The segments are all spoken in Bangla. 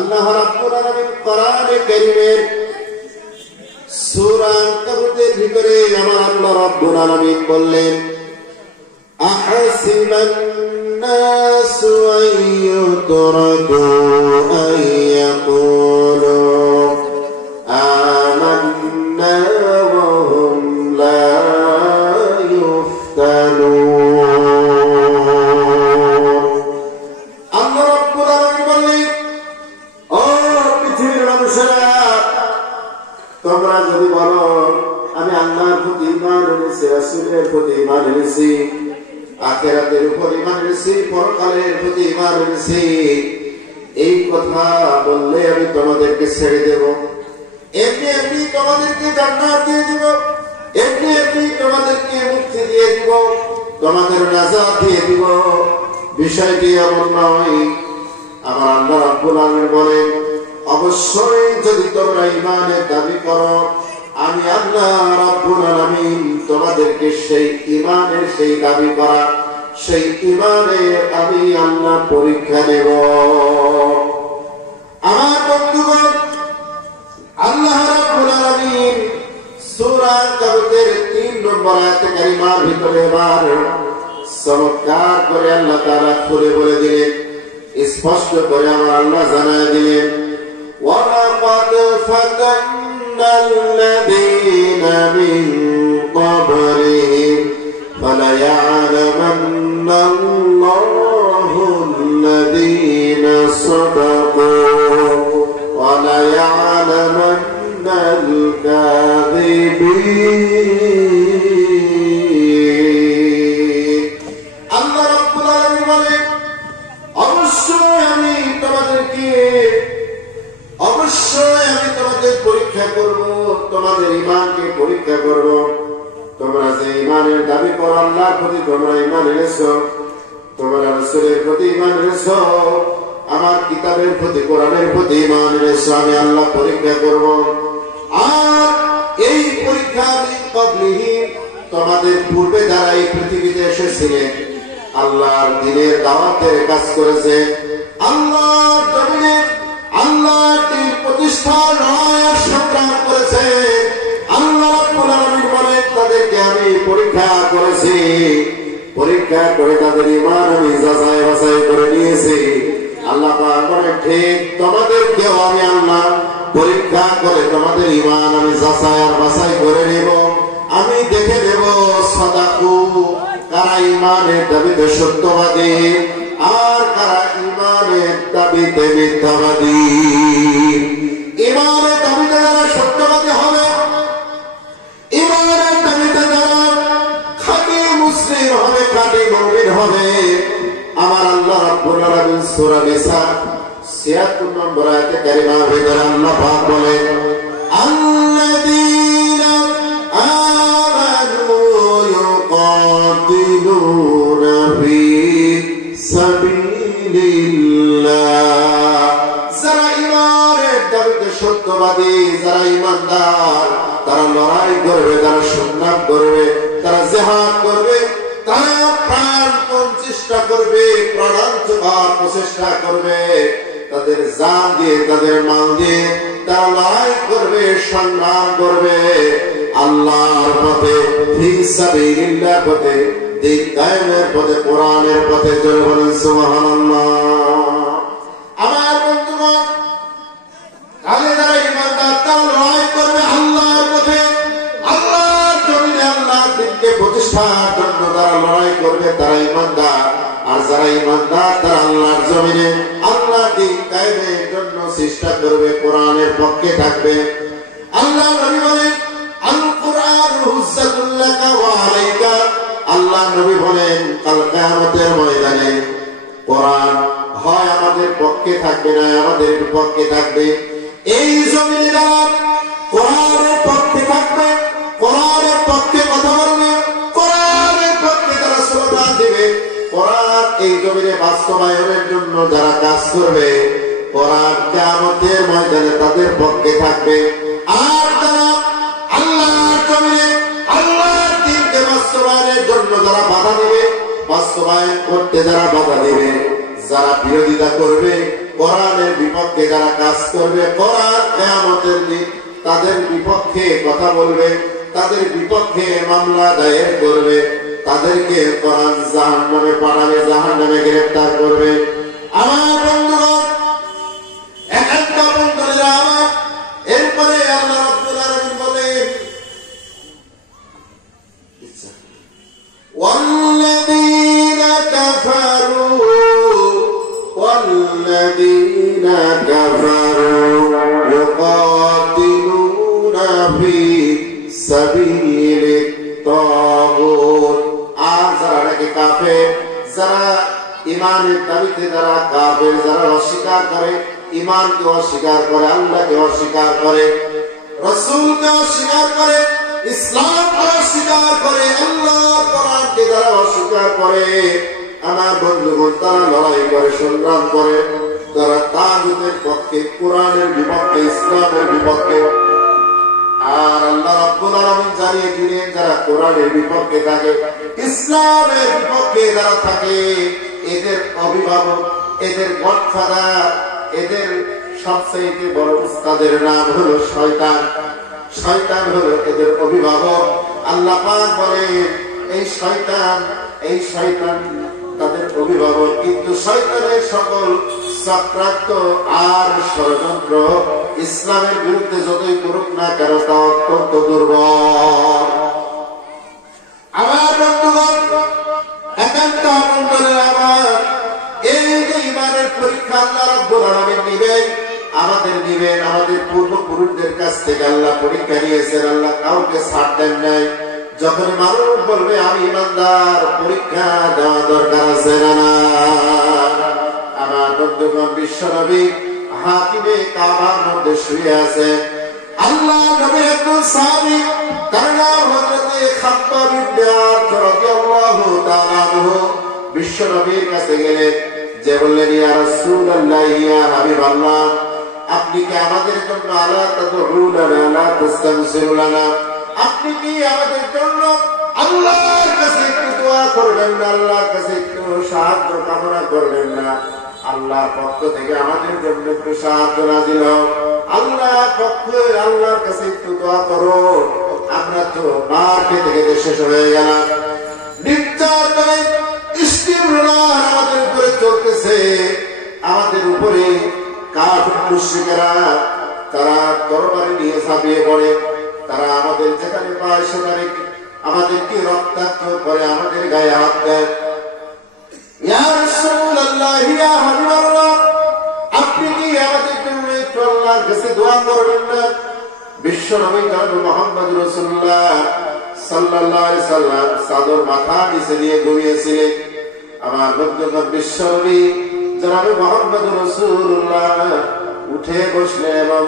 আল্লাহ রাব্বুল আলামিন কোরআনে কারীমের সূরা আনকাবুতের ভিতরে আমার আল্লাহ রাব্বুল আলামিন বললেন আহসিবান নাসু আইয়ুতরাকু আইয়াকুলু আমান্না ওয়া হুম লা ইফতানুন। আল্লাহ রাব্বুল আলামিন বললেন, ও পৃথিবীর মানুষেরা, তোমরা যদি বলো আমি আল্লাহর প্রতি ঈমান এনেছি, রাসূলের প্রতি ঈমান এনেছি, আখিরাতের উপর ঈমান এনেছি, পরকালের প্রতি ঈমান এনেছি, এই কথা বললে আমি তোমাদেরকে ছেড়ে দেব, এমনি এমনি তোমাদেরকে জান্নাত দিয়ে দিব, এমনি এমনি তোমাদেরকে মুক্তি দিয়ে দিব, তোমাদের নাজাত দিয়ে দিব। বিষয়টি এমন নয়। আমার আল্লাহ রাব্বুল আলামিন বলেন, অবশ্যই যদি তোমরা ঈমানের দাবি করো, আমি আল্লাহ রাব্বুল আলামিন তোমাদেরকে সেই ঈমানের, সেই দাবি করা সেই ঈমানের আমি আল্লাহ পরীক্ষা নেব। আমার বন্ধুগণ, আল্লাহ রাব্বুল আলামিন সূরা আনকাবুতের ৩ নম্বর আয়াতে কারিমার ভিতরে এবার চমৎকার করে আল্লাহ তাআলা খুলে বলে দিলেন, স্পষ্ট করে আমার আল্লাহ জানায় দিলেন, وَلَقَدْ فَتَنَّا الَّذِينَ مِن قَبْلِهِمْ فَلَيَعْلَمَنَّ اللَّهُ الَّذِينَ صَدَقُوا وَلَيَعْلَمَنَّ الْكَاذِبِينَ। আল্লাহ রাব্বুল আলামিন বলেন, অবশ্যই আমি তোমাদের পরীক্ষা করব, তোমাদের ঈমানকে পরীক্ষা করব। তোমরা যে ঈমানের দাবি করো, আল্লাহর প্রতি তোমরা ঈমান এনেছো, তোমরা রাসূলের প্রতি ঈমান এনেছো, আমার কিতাবের প্রতি, কোরআনের প্রতি ঈমান এনেছো, আমি আল্লাহ পরীক্ষা করব। আর এই পরীক্ষা মিন ক্বাবলিহি, তোমাদের পূর্বে যারা এই পৃথিবীতে এসেছিলেন, আল্লাহর দ্বীনের দাওয়াতের কাজ করেছে, আল্লাহর জমিনে আল্লাহর দ্বীন প্রতিষ্ঠার লড়াইয়ের সংগ্রাম করেছে, আল্লাহ রাব্বুল আলামিন বলেন তাদেরকে আমি পরীক্ষা করেছি, পরীক্ষা করে তাদের ঈমান আমি যাচাই বাছাই করে নিয়েছি। আল্লাহ পাক বলেন, ঠিক তোমাদেরকেও আমি আল্লাহ পরীক্ষা করে তোমাদের ঈমান আমি যাচাই আর বাছাই করে নেব। আমি দেখে নেব সাদাকু, কারা ঈমানের দাবিতে সত্যবাদী আর কারা ঈমানের দাবিতে মিথ্যাবাদী। ঈমানের দাবিতে যারা সত্যবাদী হবে, ঈমানের দাবিতে যারা খাঁটি মুসলিম হবে, খাঁটি মুমিন হবে, আমার আল্লাহ রাব্বুল আলামিন সূরা নিসা ৭৬ নম্বর আয়াতে কারিমার ভিতরে আল্লাহ পাক বলেন, আল্লাযীনা আমানু ইউকাতিলুনা ফি সাবিলিল্লাহ। যারা ঈমানের দাবিতে সত্যবাদী, যারা ঈমানদার, তারা লড়াই করবে, তারা সংগ্রাম করবে, তারা জিহাদ করবে, তারা প্রাণপণ চেষ্টা করবে, প্রাণান্তকর প্রচেষ্টা করবে, তাদের জান দিয়ে, তাদের মাল দিয়ে তারা লড়াই করবে, সংগ্রাম করবে আল্লাহর পথে, ফি সাবিলিল্লাহ পথে, দিন কায়েমের পথে, কোরআনের পথে। জোরে বলেন সুবহানাল্লাহ। আমার বন্ধুগণ, কালে যারা ঈমানদার তারা লড়াই করবে আল্লাহর পথে, আল্লাহর জমিনে আল্লাহর দ্বীনকে প্রতিষ্ঠার জন্য তারা লড়াই করবে, তারা ঈমানদার। আর যারা ঈমানদার তারা আল্লাহর জমিনে আল্লাহর দ্বীন কায়েমের জন্য চেষ্টা করবে, কোরআনের পক্ষে থাকবে। আল্লাহ নবী বলেন, আল কুরআন হুজ্জাতুল লাকা ওয়া আলাইকা। আল্লাহ নবী বলেন, কাল কিয়ামতের ময়দানে কোরআন হয় আমাদের পক্ষে থাকবে, না আমাদের বিপক্ষে থাকবে। এই জমিনে যারা কোরআনের পক্ষে থাকবে, কোরআনের পক্ষে কথা বলবে, কোরআনের পক্ষে তারা স্লোগান দেবে, কোরআন এই জমিনে বাস্তবায়নের জন্য যারা কাজ করবে, কোরআন কিয়ামতের ময়দানে তাদের পক্ষে থাকবে। আর যারা আল্লাহর জমিনে আল্লাহর দ্বীনকে বাস্তবায়নের জন্য যারা বাধা দেবে, বাস্তবায়ন করতে যারা বাধা দেবে, যারা বিরোধিতা করবে, কোরআনের বিপক্ষে যারা কাজ করবে, কোরআন কিয়ামতের দিন তাদের বিপক্ষে কথা বলবে, তাদের বিপক্ষে মামলা দায়ের করবে, তাদেরকে কোরআন জাহান্নামে পাঠাবে, জাহান্নামে গ্রেফতার করবে। আমার বন্ধুগণ, একটা বন্ধুরা আমার, এরপরে আল্লাহ রাব্বুল আলামিন বলেন, والذين كفروا يقاتلون في سبيل الطاغوت। আর যারা নাকি কাফের, যারা ইমানের দাবিতে যারা কাফের, যারা অস্বীকার করে, ইমানকে অস্বীকার করে, আল্লাহকে অস্বীকার করে, রাসূলকে অস্বীকার করে, ইসলামকে অস্বীকার করে, আল্লাহর কোরআনকে যারা অস্বীকার করে, আমার বন্ধুগণ তারা লড়াই করে, সংগ্রাম করে, তারা তাগুতের পক্ষে, কোরআনের বিপক্ষে, ইসলামের বিপক্ষে। আর আল্লাহ রাব্বুল আলামিন জানিয়ে দিলেন, যারা কোরআনের বিপক্ষে থাকে, ইসলামের বিপক্ষে যারা থাকে, এদের অভিভাবক, এদের গডফাদার, এদের সবচেয়ে বড় উস্তাদের নাম হলো শয়তান। শয়তান হলো এদের অভিভাবক। আল্লাহ পাক বলেন, এই শয়তান তাদের অভিভাবক, কিন্তু শয়তানের সকল চক্রান্ত আর ষড়যন্ত্র ইসলামের বিরুদ্ধে যতই করুক না কেন তা অত্যন্ত দুর্বল। আমার বন্ধুগণ, একান্ত বন্ধুরা আমার, এই যে ইমানের পরীক্ষা আল্লাহ রাব্বুল আলামিন নিবেন, আমাদের নিবেন, আমাদের পূর্বপুরুষদের কাছ থেকে আল্লাহ পরীক্ষা নিয়েছেন। আল্লাহ কাউকে ছাড় দেন নাই। যখন মানুষ বলবে আমি ইমানদার, পরীক্ষা দেওয়া দরকার আছে না? আমার বন্ধুগণ, বিশ্বনবী হাতিমে কাবার মধ্যে শুয়ে আছে। আল্লাহ নবী একজন সাহাবী, তার নাম হযরত খাব্বাব ইবনে আরত রাদিয়াল্লাহু তাআলা আনহু, বিশ্বনবীর কাছে গেলেন, যে বললেন, ইয়া রাসূলুল্লাহ, ইয়া হাবিবাল্লাহ, আপনি কি আমাদের জন্য আলা তাদউনা লা তাস্তাগফিরুনা, আপনি কি আমাদের জন্য আল্লাহর কাছে একটু দোয়া করবেন না, আল্লাহর কাছে একটু সাহায্য কামনা করবেন না? আল্লাহর পক্ষ থেকে আমাদের জন্য একটু সাহায্য নাযিল হোক, আল্লাহর কাছে একটু দোয়া করো। আমরা তো মার খেতে খেতে শেষ হয়ে গেলাম, নির্যাতনে ইস্তিমরার আমাদের উপরে চলতেছে, আমাদের উপরে কাফির মুশরিকেরা তারা তরবারি নিয়ে ঝাঁপিয়ে পড়ে, তারা আমাদের যেখানে পায় সেখানে আমাদেরকে রক্তাক্ত করে, আমাদের গায়ে হাত দেয়। ইয়া রাসূলুল্লাহ, ইয়া হাবিবাল্লাহ, আপনি কি আমাদের জন্য একটু আল্লাহর কাছে দোয়া করবেন না? বিশ্বনবী জনাব মুহাম্মদ রাসূলুল্লাহ সাল্লাল্লাহু আলাইহি সাল্লাম চাদর মাথা নিচে দিয়ে ঘুমিয়েছিলেন। আমার বন্ধুগণ, বিশ্বনবী জনাব মুহাম্মদ রাসূলুল্লাহ উঠে বসলেন এবং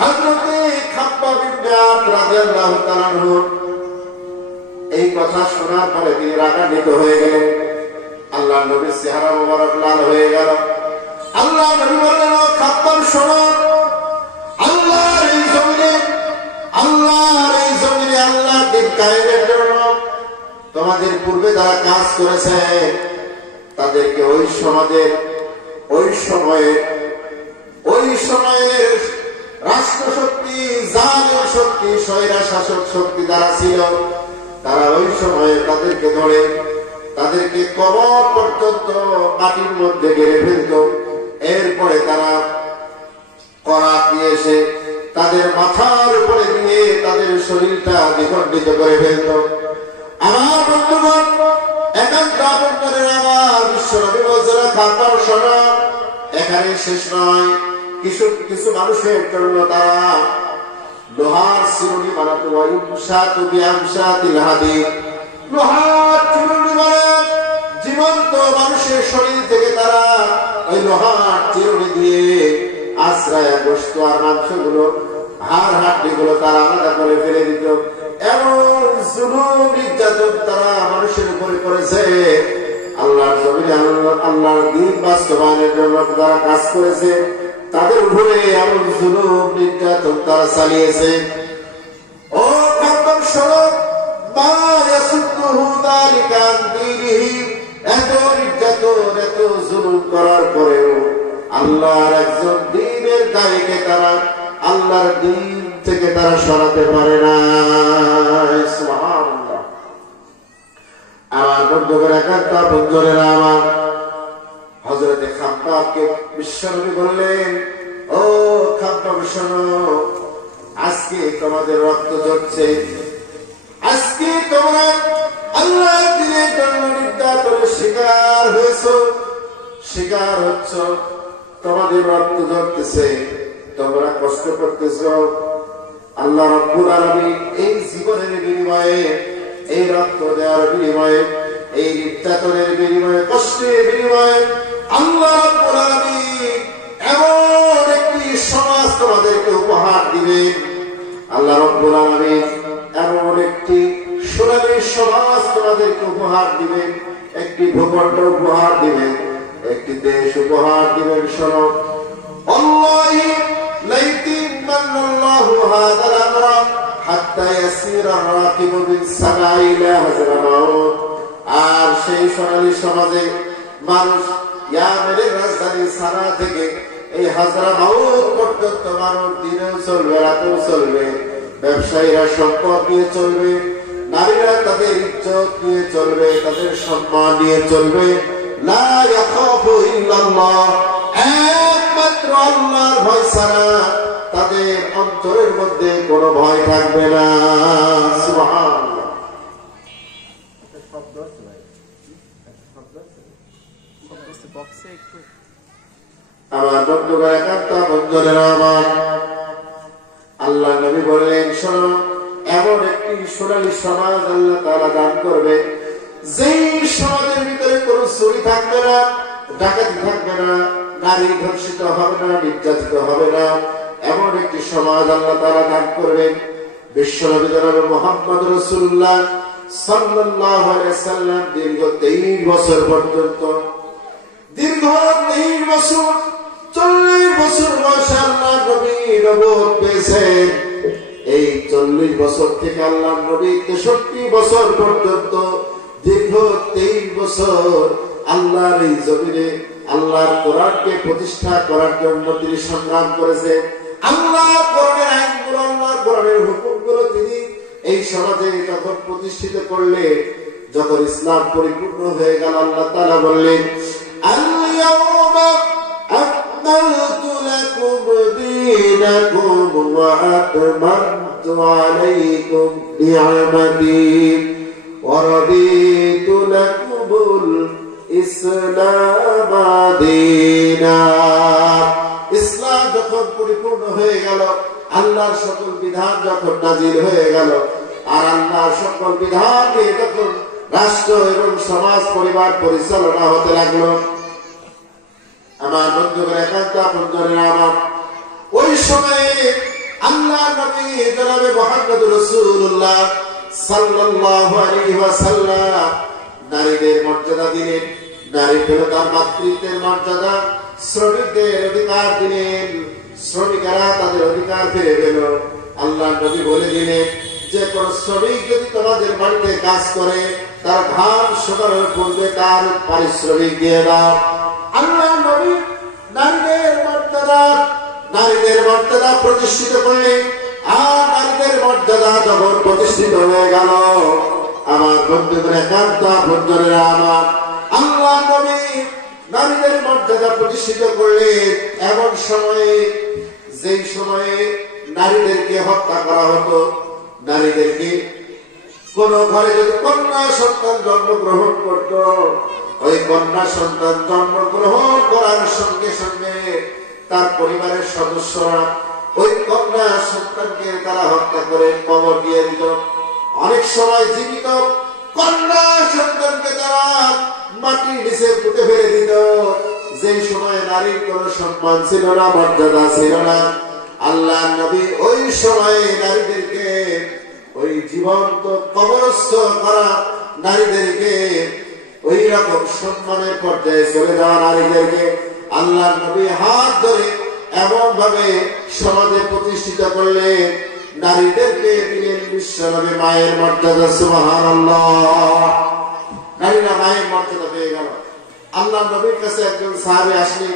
হযরত খাব্বাব ইবনে আরত রাদিয়াল্লাহু তাআলা আনহু এই কথা শোনার পরে তিনি রাগান্বিত হয়ে গেলেন। আল্লাহ নবীর চেহারা মোবারক লাল হয়ে গেল। আল্লাহ নবী বললেন, ও খাব্বাব, শোনো, আল্লাহর এই জমিনে আল্লাহ দিন কায়েমের জন্য তোমাদের পূর্বে যারা কাজ করেছে তাদেরকে ওই সময়ের রাষ্ট্রশক্তি, জালিম শক্তি, স্বৈরা শাসক শক্তি যারা ছিল, তারা ওই সময়ে তাদেরকে ধরে তাদেরকে কবর পর্যন্ত মাটির মধ্যে গেড়ে ফেলত। এরপরে তারা করাত নিয়ে এসে তাদের মাথার উপরে দিয়ে তাদের শরীরটা বিখণ্ডিত করে ফেলত। আমার বন্ধুগণ, একান্ত আপনাদের আমার বিশ্বনবী বলছেন, খাবার শোনা, এখানে শেষ নয়। কিছু মানুষের জন্য তারা লোহার চিরুনি বানাতো, লোহার চিরুনি বানায় জীবন্ত মানুষের শরীর থেকে তারা ওই লোহার চিরুনি দিয়ে আশ্রয় বসত, আর মাংসগুলো, হাড়-হাড্ডিগুলো তারা আলাদা করে ফেলে দিত। এমন জুলুম নির্যাতন তারা মানুষের উপরে করেছে। আল্লাহর জমিনে আল্লাহর দ্বীন বাস্তবায়নের জন্য তারা কাজ করেছে, তাদের উপরে এমন জুলুম নির্যাতন তারা চালিয়েছে। ও খাব্বাব, শোনো, মা ইয়াসুদ্দুহু যালিকা আন দীনিহি, এত নির্যাতন, এত জুলুম করার পরেও আল্লাহর একজন দ্বীনের দায়ীকে তারা আল্লাহর দ্বীন থেকে তারা সরাতে পারে না। সুবহানাল্লাহ। আমার বন্ধুগণ, একাত্তা বন্ধুরা আমার, হযরতে খাব্বাবকে বিশ্বনবী বললেন, ও খাব্বাব শোনো, আজকে তোমাদের রক্ত ঝরছে, আজকে তোমরা আল্লাহর দ্বীনের জন্য নির্যাতনের শিকার হয়েছো, শিকার হচ্ছ, তোমাদের রক্ত ঝরতেছে, তোমরা কষ্ট করতেছ। আল্লাহ রাব্বুল আলামিন এই জীবনের বিনিময়ে, এই রক্ত দেওয়ার বিনিময়ে, এই নির্যাতনের বিনিময়ে, কষ্টের বিনিময়ে আল্লাহ রাব্বুল আলামিন এমন একটি সমাজ তোমাদেরকে উপহার দিবেন। আল্লাহ রাব্বুল আলামিন এমন একটি সোনালী সমাজ তোমাদেরকে উপহার দিবেন, একটি ভূখণ্ড উপহার দিবেন, একটি দেশ উপহার দিবেন। শোনো, আল্লাহি লাইতি মান্নাল্লাহু হাযাল আমরা হাত্তা ইয়াসিরা রাকিবু বিস সামাই ইলা হাযরামাউত। আর সেই সোনালী সমাজে মানুষ ইয়ামেনের রাজধানী সানা থেকে এই হাযরামাউত পর্যন্ত মানুষ দিনেও চলবে, রাতেও চলবে, ব্যবসায়ীরা সম্পদ নিয়ে চলবে, নারীরা তাদের ইজ্জত নিয়ে চলবে, তাদের সম্মান নিয়ে চলবে। লা ইয়াখাফু ইল্লাল্লাহ, একমাত্র আল্লাহর ভয় ছাড়া তাদের অন্তরের মধ্যে কোনো ভয় থাকবে না। সুবহানাল্লাহ। আমার বন্ধুরা, একাত্তা বন্ধুরা আমার, আল্লাহ নবী বললেন, শোনো, এমন একটি সোনালী সমাজ আল্লাহ তাআলা দান করবে, যেই সমাজের ভিতরে কোনো চুরি থাকবে না, ডাকাতি থাকবে না, নারী ধর্ষিত হবে না, নির্যাতিত হবে না, এমন একটি সমাজ আল্লাহ তাআলা দান করবেন। বিশ্বনবী জনাব মুহাম্মদ রাসূলুল্লাহ সাল্লাল্লাহু আলাইহি ওয়াসাল্লাম দীর্ঘ 23 বছর পর্যন্ত, দীর্ঘ 23 বছর, 40 বছর বয়সে আল্লাহ নবী নবুয়ত পেয়েছেন। এই 40 বছর থেকে আল্লাহ নবী 63 বছর পর্যন্ত দীর্ঘ 23 বছর আল্লাহর এই জমিনে আল্লাহর কোরআনকে প্রতিষ্ঠা করার জন্য তিনি সংগ্রাম করেছেন। আল্লাহর কোরআনের আইনগুলো, আল্লাহর কোরআনের হুকুমগুলো তিনি এই সমাজে যখন প্রতিষ্ঠিত করলেন, যখন ইসলাম পরিপূর্ণ হয়ে গেল, আল্লাহ তাআলা বললেন, আল-ইয়াওমা আকমালতু লাকুম দীনাকুম ওয়া আতমামতু আলাইকুম নি'মাতি ওয়া রাদিতু লাকুমুল ইসলাম দীনা। ইসলাম যখন পরিপূর্ণ হয়ে গেল, আল্লাহর সকল বিধান যখন নাজিল হয়ে গেল, আর আল্লাহর সকল বিধান দিয়ে যখন রাষ্ট্র এবং সমাজ পরিবার পরিচালনা হতে লাগলো, আমার বন্ধুগণ, একান্ত বন্ধুরা আমার, ওই সময়ে আল্লাহ নবী জনাবে মুহাম্মদ রাসূলুল্লাহ সাল্লাল্লাহু আলাইহি ওয়াসাল্লাম নারীদের মর্যাদা দিলেন, নারীদের তার মাতৃত্বের মর্যাদা, শ্রমিকদের অধিকার দিলেন, শ্রমিকেরা তাদের অধিকার ফিরে পেল। আল্লাহ নবী বলে দিলেন যে কোন শ্রমিক যদি তোমাদের বাড়িতে কাজ করে, তার ঘাম শুকানোর পূর্বে তার পারিশ্রমিক দিয়ে দাও। আল্লাহ নবী নারীদের মর্যাদা প্রতিষ্ঠিত করলেন। আর নারীদের মর্যাদা যখন প্রতিষ্ঠিত হয়ে গেল, আমার বন্ধুদের একান্ত বন্ধুরা আমার, আল্লাহ নবী নারীদের মর্যাদা প্রতিষ্ঠিত করলেন এমন সময়ে, যেই সময়ে নারীদেরকে হত্যা করা হতো। নারীদেরকে কোন ঘরে যদি কন্যা সন্তান জন্মগ্রহণ করত, ওই কন্যা সন্তান জন্মগ্রহণ করার সঙ্গে সঙ্গে তার পরিবারের সদস্যরা ওই কন্যা সন্তানকে তারা হত্যা করে কবর দিয়ে দিত। অনেক সময় জীবিত কন্যা সন্তানকে তারা মাটির নিচে পুঁতে ফেলে দিত। যে সময় নারীর কোন সম্মান ছিল না, মর্যাদা ছিল না, আল্লাহ নবী ওই সময়ে নারীদেরকে, ওই জীবন্ত কবরস্থ করা নারীদেরকে, ওই রকম সম্মানের পর্যায়ে চলে যাওয়া নারীদেরকে আল্লাহ নবী হাত ধরে এমন ভাবে সমাজে প্রতিষ্ঠিত করলে, নারীদেরকে দিলেন বিশ্বনবী মায়ের মর্যাদা। সুবহানাল্লাহ। নারীরা মায়ের মর্যাদা পেয়ে গেল। আল্লাহ নবীর কাছে একজন সাহাবী আসলেন,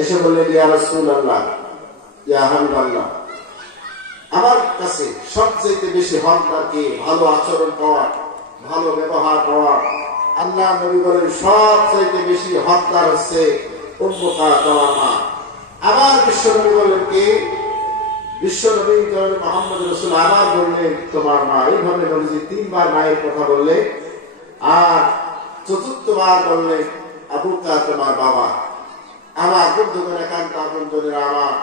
এসে বললেন, ইয়া রাসূলুল্লাহ, ইয়া হাবিবাল্লাহ, আমার কাছে সবচেয়ে বেশি হকদার কি? ভালো আচরণ পাওয়া, ভালো ব্যবহার পাওয়া। আল্লাহ নবী বলেন, সবচেয়ে বেশি হকদার হচ্ছে উম্মুকা তোমার মা। আবার বিশ্বনবী বলেন কি? বিশ্বনবী মুহাম্মদ রাসূল আবার বললেন, তোমার মা। এইভাবে নবীজি 3 বার মায়ের কথা বললেন, আর চতুর্থবার বললেন, আবুকা তোমার বাবা। আমার বন্ধুগণ, একান্ত আপনজনেরা, আমার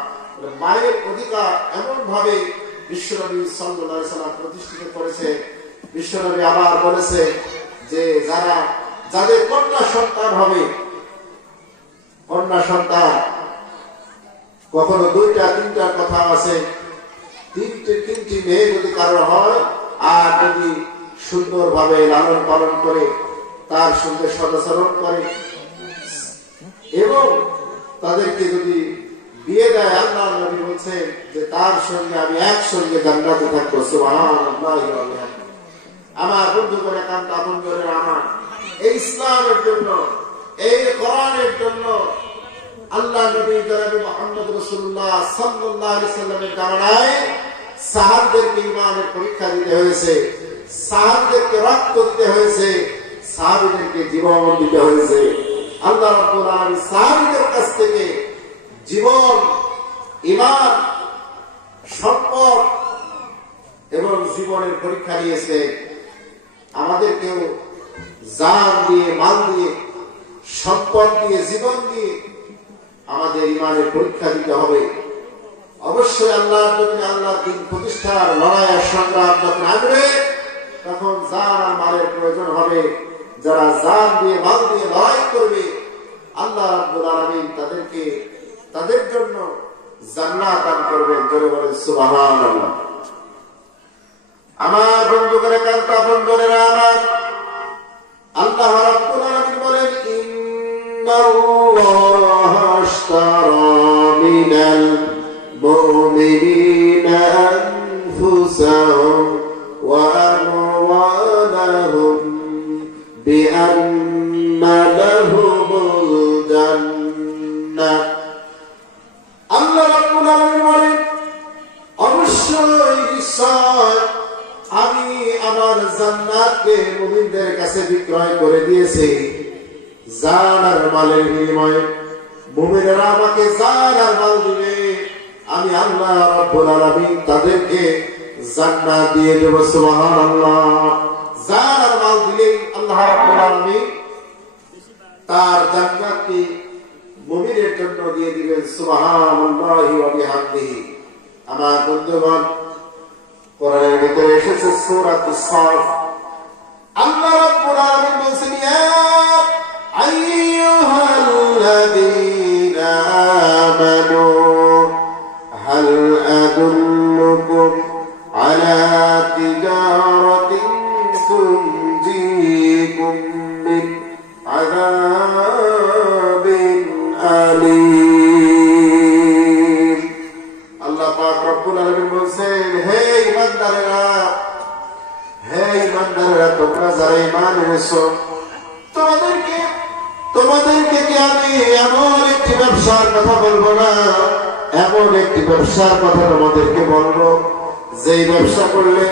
মায়ের অধিকার এমন ভাবে বিশ্বনবী সাল্লাল্লাহু আলাইহি ওয়াসাল্লাম প্রতিষ্ঠিত করেছে। বিশ্বনবী আবার বলেছে যে যাদের কন্যা সন্তান হবে, কন্যা সন্তান কখনো 2টা 3টার কথা আছে, 3টি মেয়ে যদি কারো হয়, আর যদি সুন্দরভাবে লালন পালন করে, তার সঙ্গে সদাচরণ করে এবং তাদেরকে যদি বিয়ে দেয়, আল্লাহ নবী বলছেন যে তার সঙ্গে আমি একসঙ্গে জান্নাতে থাকবো। সুবহানাল্লাহ। আমার বন্ধুগণ, একান্ত আপনজনেরা, আমার এই ইসলামের জন্য, এই কোরআনের জন্য আল্লাহ নবী জনাব মুহাম্মদ রাসূলুল্লাহ সাল্লাল্লাহু আলাইহি ওয়াসাল্লামের জামানায় সাহাবীদেরকে ঈমানের পরীক্ষা দিতে হয়েছে, সাহাবীদেরকে রক্ত দিতে হয়েছে, সাহাবীদেরকে জীবন দিতে হয়েছে। আল্লাহ রাব্বুল আলামিন সাহাবীদের কাছ থেকে জীবন, ঈমান, সম্পদ এবং জীবনের পরীক্ষা নিয়েছে। আমাদেরকেও জান দিয়ে, মাল দিয়ে, সম্পদ দিয়ে, জীবন দিয়ে আমাদের ঈমানের পরীক্ষা দিতে হবে। অবশ্যই আল্লাহর জন্য, আল্লাহর দ্বীন প্রতিষ্ঠার লড়াইয়ের সংগ্রাম যখন আসবে, তখন জান আর মালের প্রয়োজন হবে। যারা জান দিয়ে, মাল দিয়ে লড়াই করবে, আল্লাহ রাব্বুল আলামিন তাদের জন্য জান্নাত দান করবেন। জোরে বলেন সুবহানাল্লাহ। আমার বন্ধুগণ, একান্ত আপনজনেরা, আমার আল্লাহ রাব্বুল আলামিন বলেন, ইন্নাল্লাহা আশতারা মিনাল মুমিনিনা আনফুসাহুম ওয়া আমওয়ালাহুম বিআন্না লাহুমুল জান্নাহ। আল্লাহ রাব্বুল আলামিন বলেন, অবশ্যই নিশ্চয় আমি আমার জান্নাতকে মুমিনদের কাছে বিক্রয় করে দিয়েছি জান আর মালের বিনিময়ে। মুমিনেরা আমাকে জান আর মাল দিবে, আমি আল্লাহ রাব্বুল আলামিন তাদেরকে জান্নাত দিয়ে দেব। সুবহানাল্লাহ। জান আর মাল দিলে আল্লাহ রাব্বুল আলামিন তার জান্নাতকে মুমিনের জন্য দিয়ে দিবেন। সুবহানাল্লাহি ওয়া বিহামদিহি। আমার বন্ধুগণ, কোরআনের ভিতরে এসেছে সূরাতুস সাফ, আল্লাহ রাব্বুল আলামিন বলেন, ইয়া আইয়ুহাল্লাযীনা আমানু হাল আদুল্লুকুম আলা তিজারাতিন তুনজিকুম মিন আযাবিন আলীম। আল্লাহ পাক রব্বুল আলামিন বলেন, হে ঈমানদারেরা, হে ঈমানদারেরা, তোমরা যারা ঈমান এনেছো, তোমাদেরকে কি আমি এমন একটি ব্যবসার কথা বলবো না? এমন একটি ব্যবসার কথা তোমাদেরকে বলবো, যেই ব্যবসা করলে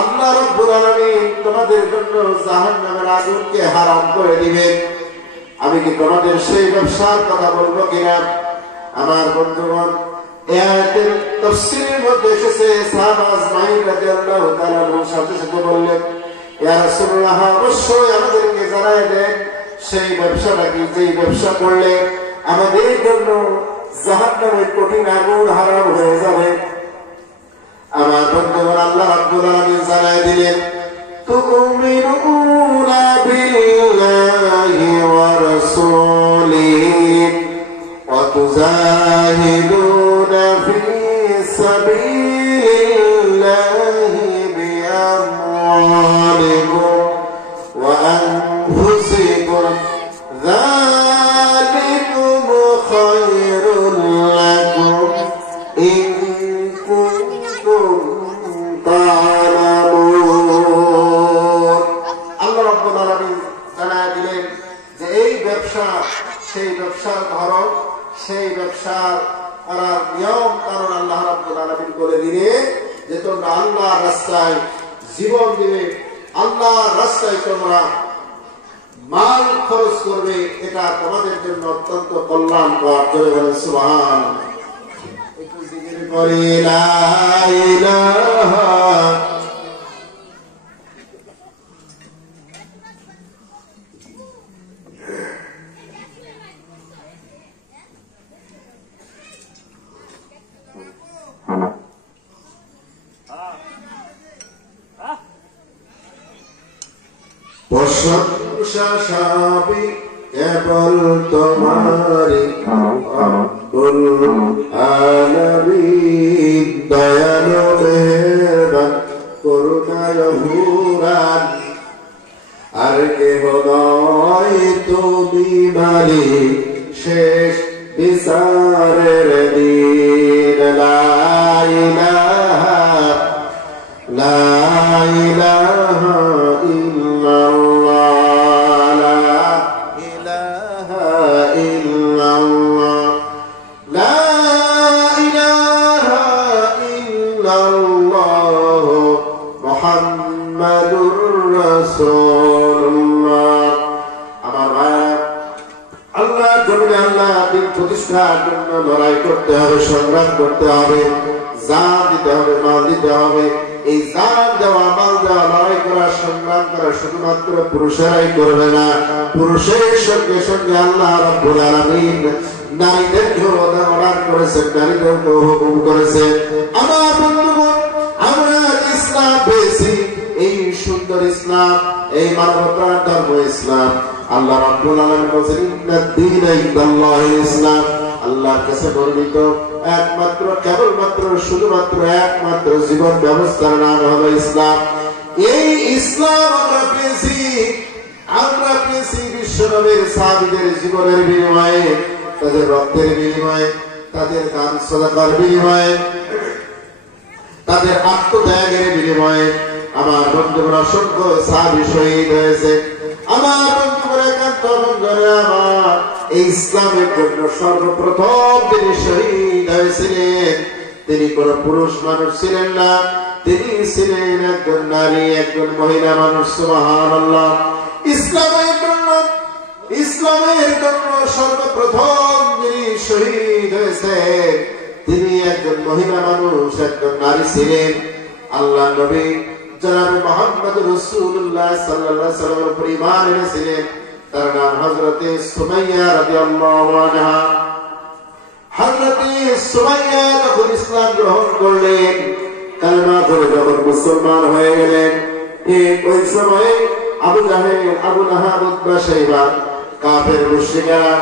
আল্লাহ রাব্বুল আলামিন তোমাদের জন্য জাহান্নামের আগুনকে হারাম করে দিবেন। আমি কি তোমাদের সেই ব্যবসার কথা বলবো কিনা? আমার বন্ধুগণ, এই আয়াতের তাফসীরের মধ্যে এসেছে, সাহাবা আজমাইন রাদিয়াল্লাহু তাআলা আনহুর সাথে সাথে বললেন, ইয়া রাসূলুল্লাহ, অবশ্যই আমাদেরকে জানায় দেন সেই ব্যবসাটা কি, যেই ব্যবসা করলে আমাদের জন্য জাহান্নামের কঠিন আগুন হারাম হয়ে যাবে। আমার বন্ধুগণ, আল্লাহ রাব্বুল আলামিন জানায় দিলেন, তুমিনুনা বিল্লাহি ওয়া রাসূলিহি ওয়া তুজাহিদুনা ফি সাবিলিল্লাহি বিআমওয়ালিকুম ওয়া আনফুসিকুম যালিকুম খায়রুল লাকুম ইন কুনতুম তা'লামুন। আল্লাহ রাব্বুল আলামিন জানায় দিলেন যে এই ব্যবসা, সেই ব্যবসার ধরন, সেই এই ব্যবসা করার নিয়ম কারণ আল্লাহ রাব্বুল আলামিন করে দিলে যে তোমরা আল্লাহর রাস্তায় জীবন দিবে, আল্লাহর রাস্তায় তোমরা মাল খরচ করবে, এটা তোমাদের জন্য অত্যন্ত কল্যাণকর। জোরে বলেন সুবহানাল্লাহ। একটু জিকির করি লা ইলাহা প্রশংসা সবই কেবল তোমারই রব্বুল আলামিন, দয়ালু মেহেরবান করুণায় ভূরান, আর কেহ নয় তুমি মালিক শেষ বিচারের দিন। লা ইলাহা লা ইলাহা ইল্লাল্লাহ, লা ইলাহা ইল্লাল্লাহ, লা ইলাহা ইল্লাল্লাহ মুহাম্মাদুর রাসূলুল্লাহ। আমার ভাই, আল্লাহ জমিনে আল্লাহ দিন প্রতিষ্ঠার জন্য লড়াই করতে হবে, সংগ্রাম করতে হবে, জান দিতে হবে, মাল দিতে হবে। এই জান দেওয়া, মাল দেওয়া, লড়াই করা, সংগ্রাম করা শুধুমাত্র পুরুষেরাই করবে না, পুরুষের সঙ্গে সঙ্গে আল্লাহ রাব্বুল আলামিন নারীদেরকেও অর্ডার করেছেন, নারীদেরকেও হুকুম করেছেন। আমার বন্ধুগণ, আমরা ইসলাম পেয়েছি, এই সুন্দর ইসলাম, এই মানবতার ধর্ম ইসলাম। আল্লাহ রাব্বুল আলামিন বলেন ইন্নাদ দীনা ইনদাল্লাহিল ইসলাম, আল্লাহর কাছে বর্ণিত একমাত্র, কেবলমাত্র, শুধুমাত্র একমাত্র জীবন ব্যবস্থার নাম হলো ইসলাম। এই ইসলাম আমরা পেয়েছি বিশ্বনবীর সাহাবীদের জীবনের বিনিময়ে, তাদের রক্তের বিনিময়ে, তাদের দান সাদাকার বিনিময়ে, তাদের আত্মত্যাগের বিনিময়ে। আমার বন্ধুরা অসংখ্য সাহাবী শহীদ হয়েছে। আমার বন্ধুরা একান্ত বন্ধুরা, আমার এই ইসলামের জন্য সর্বপ্রথম তিনি শহীদ হয়েছিলেন, তিনি কোন পুরুষ মানুষ ছিলেন না, তিনি ছিলেন একজন নারী, একজন মহিলা মানুষ। সুবহানাল্লাহ। ইসলামের জন্য সর্বপ্রথম যিনি শহীদ হয়েছেন তিনি একজন মহিলা মানুষ, একজন নারী ছিলেন। আল্লাহ নবী জনাবে মুহাম্মদ রাসূলুল্লাহ সাল্লাল্লাহু আলাইহি ওয়াসাল্লামের উপর ঈমান এনেছিলেন। তার নাম হযরতে সুমাইয়া রাদিয়াল্লাহু আনহা। হযরতে সুমাইয়া যখন ইসলাম গ্রহণ করলেন, কালেমা পড়ে যখন মুসলমান হয়ে গেলেন, ঠিক ওই সময়ে আবু জাহেল, আবু লাহাব, উতবা, শাইবা, কাফের মুশরিকরা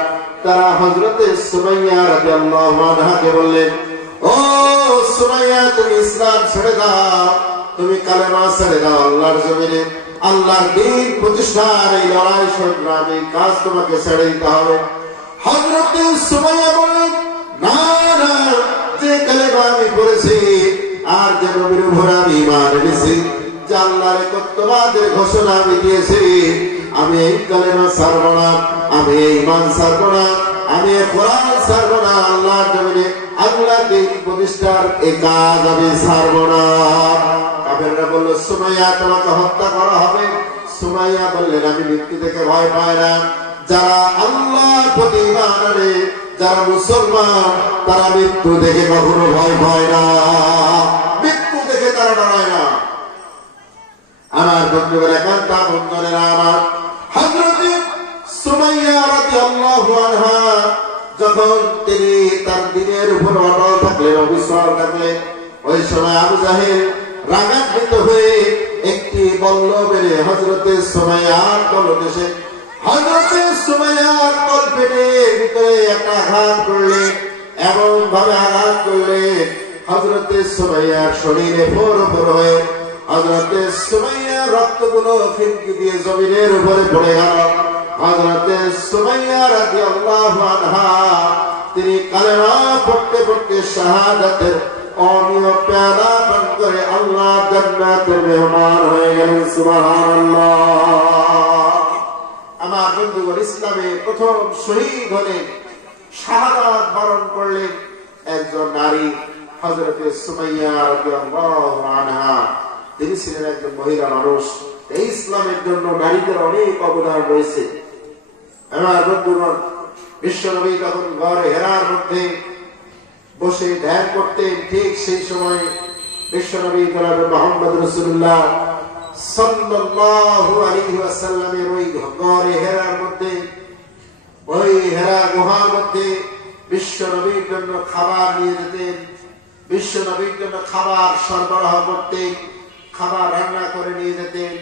তারা হযরতে সুমাইয়া রাদিয়াল্লাহু আনহাকে বললেন, ও সুমাইয়া, তুমি ইসলাম ছেড়ে দাও, তুমি কালেমা ছেড়ে দাও, আল্লাহর জমিনে আল্লাহর দ্বীন প্রতিষ্ঠার এই লড়াই সংগ্রামে কাজ তোমাকে ছেড়ে দিতে হবে। হযরতে সুমাইয়া বললেন, না না, যে কালেমা আমি পড়েছি আর যে নবীর উপর আমি ঈমান এনেছি, যে আল্লাহর একাত্মবাদের ঘোষণা আমি দিয়েছি, আমি এই কালেমা ছাড়ব না, আমি এই ঈমান ছাড়ব না, আমি এই কোরআন ছাড়ব না, আল্লাহর জমিনে আল্লাহর দ্বীন প্রতিষ্ঠার এই কাজ আমি ছাড়ব না। কাফেররা বলল, সুমাইয়া, তোমাকে হত্যা করা হবে। সুমাইয়া বললেন, আমি মৃত্যু থেকে ভয় পাই না। যারা আল্লাহর প্রতি ঈমান আনে, যারা মুসলমান, তারা মৃত্যু দেখে কখনো ভয় পায় না, মৃত্যু দেখে তারা ডরায় না। আমার বন্ধুরা, একান্ত বন্ধুরা আমার, হযরতে সুমাইয়া রাদিয়াল্লাহু আনহা যখন তিনি তার দ্বীনের উপর অটল থাকলেন, অবিচল থাকলেন, ওই সময় আবু জাহেল রাগান্বিত হয়ে একটি বল্ল মেরে হযরতে সুমাইয়ার তলদেশে, হযরতে সুমাইয়ার তলপেটের ভিতরে একটা আঘাত করলেন, এমন ভাবে আঘাত করলেন হযরতে সুমাইয়ার শরীরে ফোর হয়ে হযরতে সুমাইয়ার রক্তগুলো ফিনকি দিয়ে জমিনের উপরে পড়ে গেল। হযরতে সুমাইয়া রাদিয়াল্লাহু আনহা তিনি কালেমা পড়তে পড়তে শাহাদাতের অমীয় পেয়ালা পান করে আল্লাহ জান্নাতের মেহমান হয়ে গেলেন। সুবহানাল্লাহ। আমার বন্ধুগণ, ইসলামে প্রথম শহীদ হলেন শাহাদাত বরণ করলেন একজন নারী হযরতে সুমাইয়া রাদিয়াল্লাহু আনহা। তিনি ছিলেন একজন মহিলা মানুষ। এই ইসলামের জন্য নারীদের অনেক অবদান রয়েছে। আমার বন্ধুগণ, বিশ্বনবী যখন ঘরে হেরার মধ্যে বসে ধ্যান করতেন, ঠিক সেই সময় বিশ্বনবী জনাবে মুহাম্মদ রাসূলুল্লাহ সাল্লাল্লাহু আলাইহি ওয়াসাল্লামের ওই ঘরে হেরার মধ্যে, ওই হেরা গুহার মধ্যে বিশ্বনবীর জন্য খাবার নিয়ে যেতেন, বিশ্বনবীর জন্য খাবার সরবরাহ করতেন, খাবার রান্না করে নিয়ে যেতেন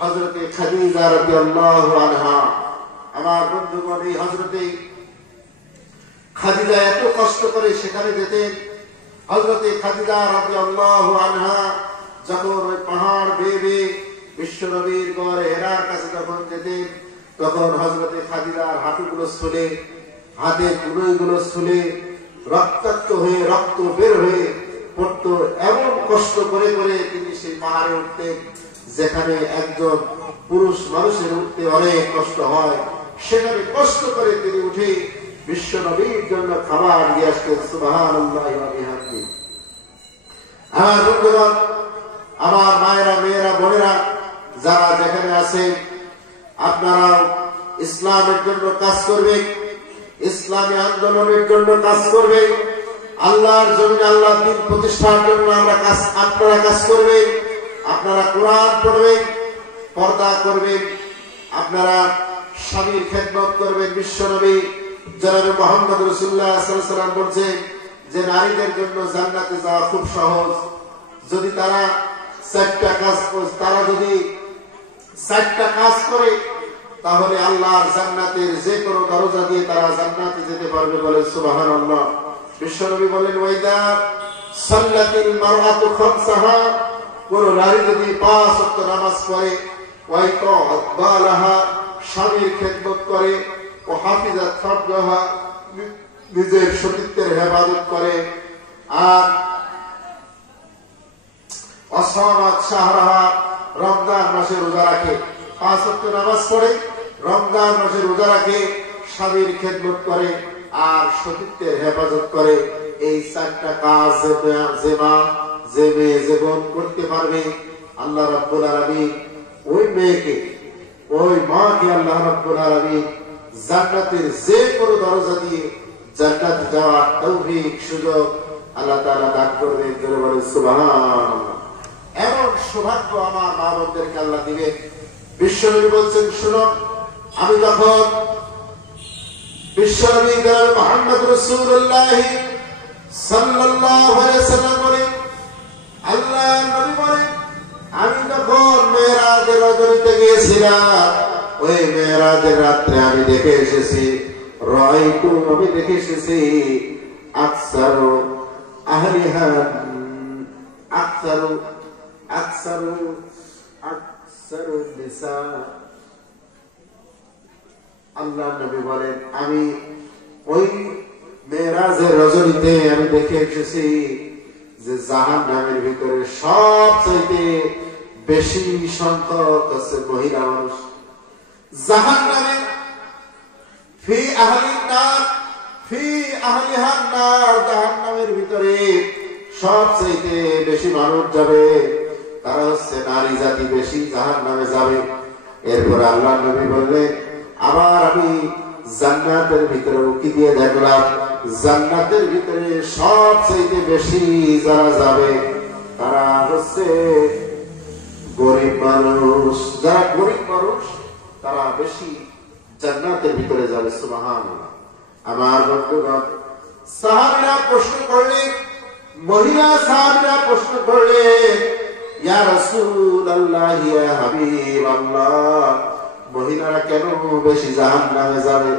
হযরতে খাদিজা রাদিয়াল্লাহু আনহা। আমার বন্ধুগণ, এই হযরতে খাদিজা এত কষ্ট করে সেখানে যেতেন। হযরতে খাদিজা রাদিয়াল্লাহু আনহা যখন ওই পাহাড় বেয়ে বেয়ে বিশ্বনবীর ঘরে হেরার কাছে যখন যেতেন, তখন হযরতে খাদিজার হাঁটুগুলো ছুলে, হাতের কুড়িগুলো ছুলে রক্তাক্ত হয়ে রক্ত বের হয়ে পড়তো। এমন কষ্ট করে করে তিনি সেই পাহাড়ে উঠতেন, যেখানে একজন পুরুষ মানুষের উঠতে অনেক কষ্ট হয়, সেখানে কষ্ট করে তিনি উঠে বিশ্ব নবীর জন্য খাবার নিয়ে আসতেন। সুবহানাল্লাহি ওয়া বিহামদিহি। আমার বন্ধুগণ, আমার মায়েরা, মেয়েরা, বোনেরা, যারা যেখানে আছেন, আপনারা ইসলামের জন্য কাজ করবেন, ইসলামী আন্দোলনের জন্য কাজ করবেন, আল্লাহর জমিনে আল্লাহর দ্বীন প্রতিষ্ঠার জন্য আপনারা কাজ করবেন। আপনারা কোরআন পড়বেন, পর্দা করবেন, আপনারা স্বামীর খেদমত করবেন। বিশ্বনবী জনাবে মুহাম্মদ রাসূলুল্লাহ সাল্লাল্লাহু আলাইহি ওয়াসাল্লাম বলেছেন যে নারীদের জন্য জান্নাতে যাওয়া খুব সহজ। যদি তারা চারটা কাজ করে, তাহলে আল্লাহর জান্নাতের যে কোনো দরজা দিয়ে তারা জান্নাতে যেতে পারবে। বলে সুবহানাল্লাহ। বিশ্বনবী বলেন, ওয়াইদা সাল্লাতিল মারআতু খামসাহা, কোন নারী যদি 5 ওয়াক্ত নামাজ পড়ে, ওয়াইতা আদবালাহা, স্বামীর খেদমত করে, ও হাফিজাত ফারজাহা, নিজের সতীত্বের হেফাজত করে, আর অসামাত শাহরাহা, রমজান মাসে রোজা রাখে, 5 ওয়াক্ত নামাজ পড়ে, রমজান মাসে রোজা রাখে, স্বামীর খেদমত করে আর সতীত্বের হেফাজত করে, এই 4টা কাজ যে মেয়ে জীবন করতে পারবে, আল্লাহ রাব্বুল আলামিন ওই মেয়েকে, ওই মাকে আল্লাহ রাব্বুল আলামিন জান্নাতের যে কোনো দরজা দিয়ে জান্নাতে যাওয়ার তৌফিক সুযোগ আল্লাহ তাআলা দান করবেন। জোরে বলেন সুবহানাল্লাহ। এমন সৌভাগ্য আমার মা বোনদেরকে আল্লাহ দিবেন। বিশ্বনবী বলছেন, শুনো, আমি যখন বিশ্বনবী মুহাম্মদ রাসূলুল্লাহ সাল্লাল্লাহু আলাইহি ওয়াসাল্লাম বলেন, আল্লাহ নবী বলেন, আমি যখন মেরাজের রজনীতে গিয়েছিলাম, ওই মেরাজের রাত্রে আমি দেখে এসেছি, আমি দেখে এসেছি আকসারু আহলিহা, আকসারু নিসা। আল্লাহ নবী বলেন, আমি ওই মেরাজের রজনীতে আমি দেখে এসেছি যে জাহান্নামের ভিতরে সবচেয়ে বেশি সংখ্যক আছে মহিলা মানুষ। জাহান্নামে ফি আহলিন নার, ফি আহলিহান নার, জাহান্নামের ভিতরে সবচেয়ে বেশি মানুষ যাবে, তারা হচ্ছে নারী জাতি, বেশি জাহান্নামে যাবে। এরপর আল্লাহ নবী বললেন, আবার আমি জান্নাতের ভিতরে উকি দিয়ে দেখলাম, জান্নাতের ভিতরে সবচেয়ে বেশি যারা যাবে তারা হচ্ছে গরিব মানুষ। যারা গরিব মানুষ তারা বেশি জান্নাতের ভিতরে যাবে। সুবহানাল্লাহ। আমার বন্ধুগণ, সাহাবীরা প্রশ্ন করলেন, মহিলা সাহাবীরা প্রশ্ন করলেন, ইয়া রাসূলুল্লাহ, ইয়া হাবিবাল্লাহ, মহিলারা কেন বেশি জাহান্নামে যাবে,